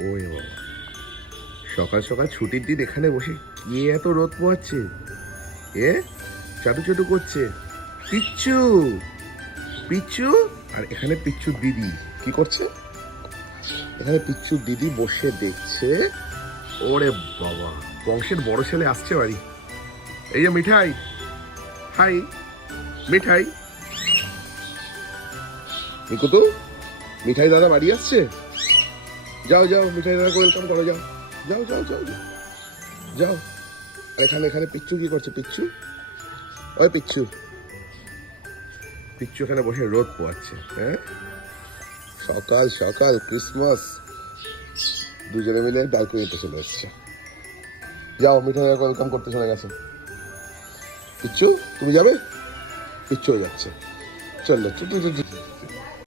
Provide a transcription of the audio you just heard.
ওরে বাবা, সকাল সকাল ছুটির দিন এখানে বসে কে এত রোদ পোয়াচ্ছে? এ চাটু চাটু করছে পিচ্ছু, পিচ্ছু। আর এখানে পিচ্ছুর দিদি কি করছে? এখানে পিচ্ছুর দিদি বসে দেখছে। ওরে বাবা, বংশের বড় ছেলে আসছে বাড়ি। এই যে মিঠাই, হাই মিঠাই, নিকুতু, মিঠাই দাদা বাড়ি আসছে। যাও যাও, মিঠাই দাদাকে ওয়েলকাম করো, যাও যাও যাও যাও যাও যাও। আর এখানে এখানে পিচ্ছু কি করছে? পিচ্ছু, ওই পিচ্ছু, পিচ্ছু এখানে বসে রোদ পোয়াচ্ছে। হ্যাঁ, সকাল সকাল ক্রিসমাস, দুজনে মিলে ব্যালকনিতে চলে এসছে। যাও, মিঠাই দাদাকে ওয়েলকাম করতে চলে গেছে। পিচ্ছু তুমি যাবে? পিচ্ছু হয়ে যাচ্ছে, চলো।